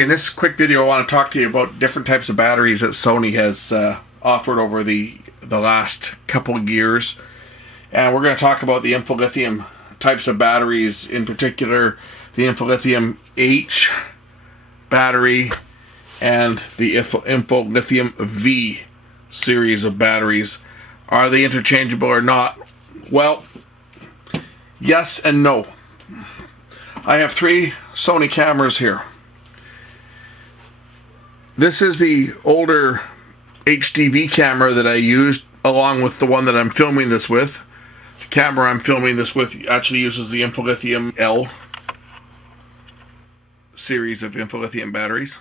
Okay, in this quick video I want to talk to you about different types of batteries that Sony has offered over the last couple of years. And we're going to talk about the Infolithium types of batteries, in particular the Infolithium H battery and the Infolithium V series of batteries. Are they interchangeable or not? Well, yes and no. I have three Sony cameras here. This is the older HDV camera that I used along with the one that I'm filming this with. The camera I'm filming this with actually uses the Infolithium L series of Infolithium batteries.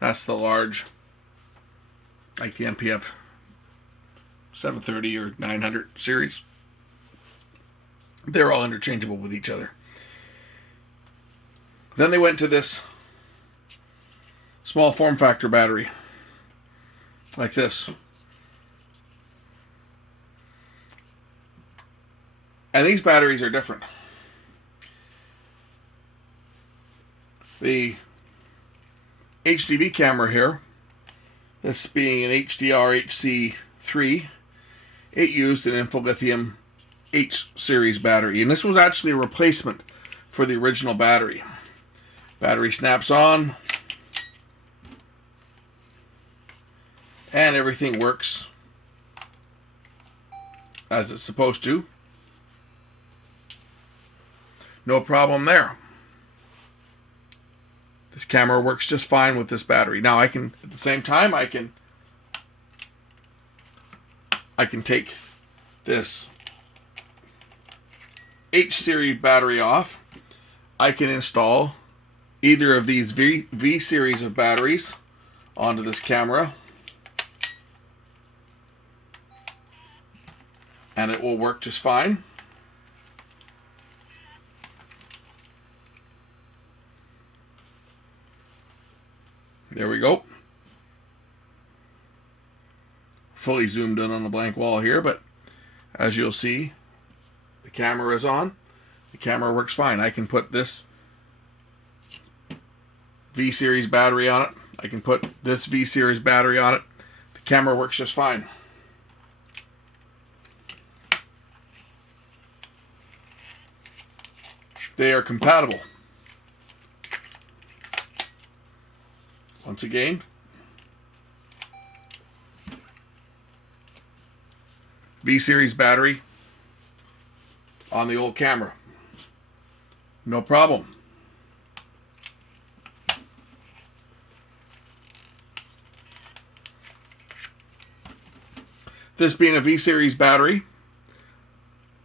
That's the large, like the NPF 730 or 900 series. They're all interchangeable with each other. Then they went to this small form factor battery, like this. And these batteries are different. The HDV camera here, this being an HDR HC3, it used an Infolithium H series battery, and this was actually a replacement for the original battery. Battery snaps on, and everything works as it's supposed to. No problem there. This camera works just fine with this battery. Now I can, at the same time, I can take this H series battery off. I can install either of these V series of batteries onto this camera, and it will work just fine. There we go. Fully zoomed in on the blank wall here, but as you'll see, the camera is on. The camera works fine. I can put this V series battery on it. I can put this V series battery on it. The camera works just fine. They are compatible. Once again, V series battery on the old camera. No problem. This being a V series battery,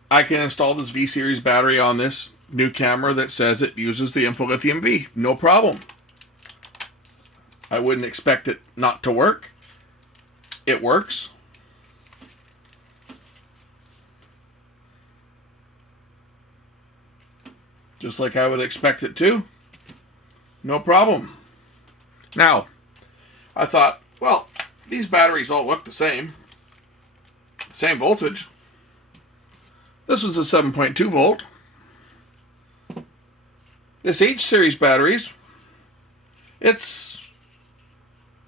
I can install this V series battery on this new camera that says it uses the Infolithium V. No problem. I wouldn't expect it not to work. It works. Just like I would expect it to. No problem. Now, I thought, well, these batteries all look the same. Same voltage. This was a 7.2 volt. This H series batteries, it's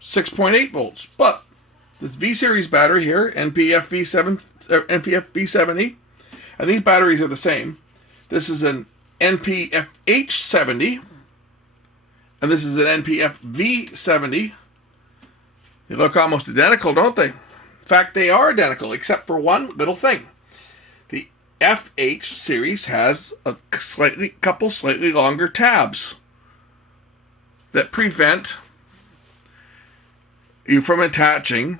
6.8 volts. But this V series battery here, NPF V70, and these batteries are the same. This is an NPF H70, and this is an NPF V70. They look almost identical, don't they? In fact, they are identical, except for one little thing. The FH series has a couple slightly longer tabs that prevent you from attaching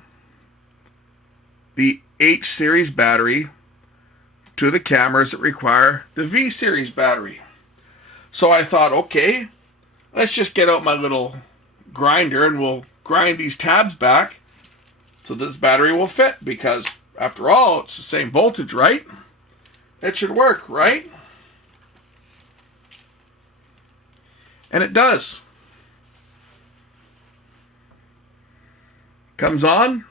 the H series battery to the cameras that require the V series battery. So I thought, okay, let's just get out my little grinder and we'll grind these tabs back so this battery will fit, because after all, it's the same voltage, right? It should work, right? And it does. Comes on,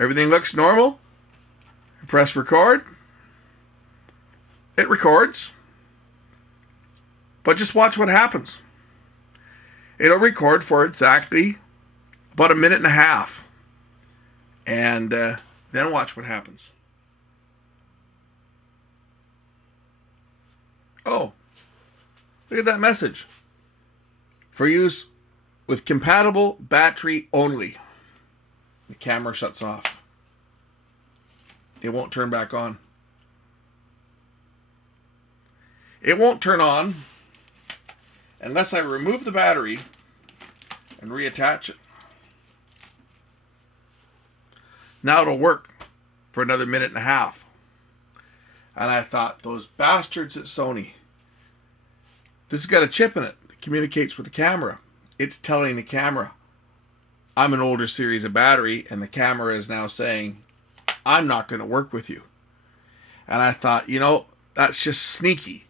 everything looks normal. Press record. It records. But just watch what happens. It'll record for exactly about a minute and a half. And then watch what happens. Oh, look at that message. For use with compatible battery only. The camera shuts off. It won't turn back on. It won't turn on unless I remove the battery and reattach it. Now it'll work for another minute and a half. And I thought, those bastards at Sony. This has got a chip in it that communicates with the camera. It's telling the camera, I'm an older series of battery, and the camera is now saying, I'm not going to work with you. And I thought, you know, that's just sneaky.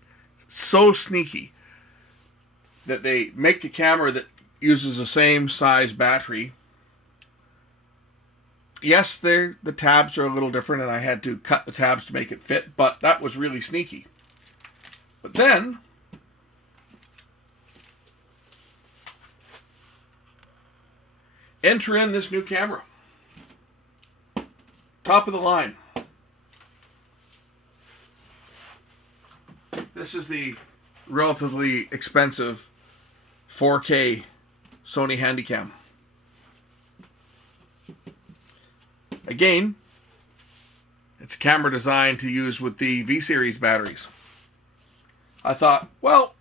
So sneaky that they make the camera that uses the same size battery. Yes, the tabs are a little different, and I had to cut the tabs to make it fit, but that was really sneaky. But then enter in this new camera. Top of the line. This is the relatively expensive 4K Sony Handycam. Again, it's a camera designed to use with the V series batteries. I thought, well,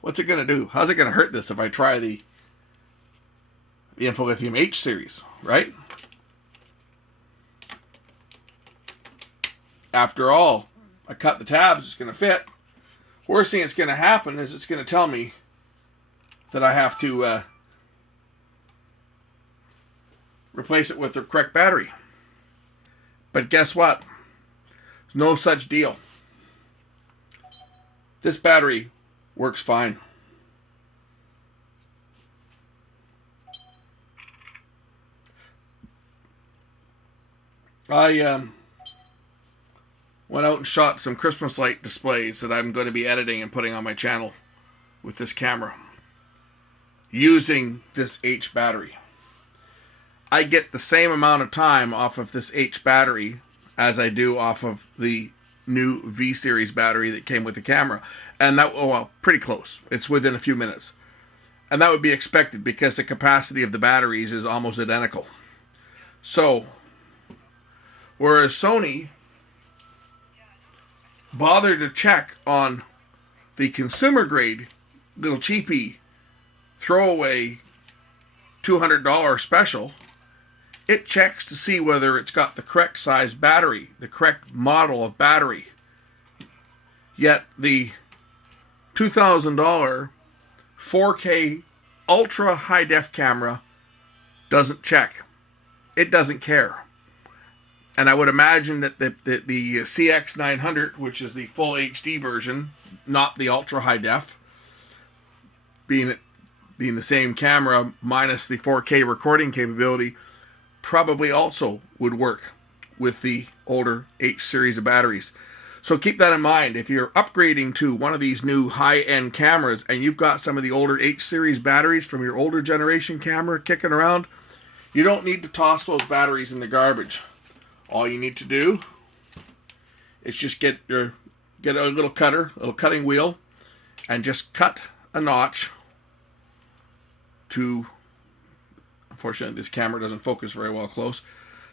what's it going to do? How's it going to hurt this if I try the Infolithium H series, right? After all, I cut the tabs, it's going to fit. Worst thing that's going to happen is it's going to tell me that I have to replace it with the correct battery. But guess what? There's no such deal. This battery works fine. I went out and shot some Christmas light displays that I'm going to be editing and putting on my channel with this camera using this H battery. I get the same amount of time off of this H battery as I do off of the new V series battery that came with the camera. And that, well, pretty close. It's within a few minutes. And that would be expected because the capacity of the batteries is almost identical. So, whereas Sony bothered to check on the consumer grade, little cheapy, throwaway $200 special, it checks to see whether it's got the correct size battery, the correct model of battery. Yet the $2,000 4K ultra high def camera doesn't check. It doesn't care. And I would imagine that the CX900, which is the full HD version, not the ultra high def, being the same camera minus the 4K recording capability, probably also would work with the older H series of batteries. So keep that in mind. If you're upgrading to one of these new high-end cameras and you've got some of the older H series batteries from your older generation camera kicking around, you don't need to toss those batteries in the garbage. All you need to do is just get a little cutter, a little cutting wheel, and just cut a notch to, unfortunately this camera doesn't focus very well close,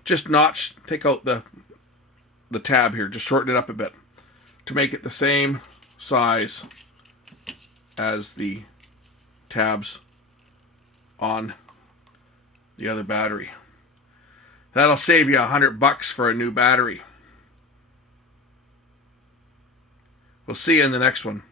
just notch, take out the tab here, just shorten it up a bit to make it the same size as the tabs on the other battery. That'll save you $100 for a new battery. We'll see you in the next one.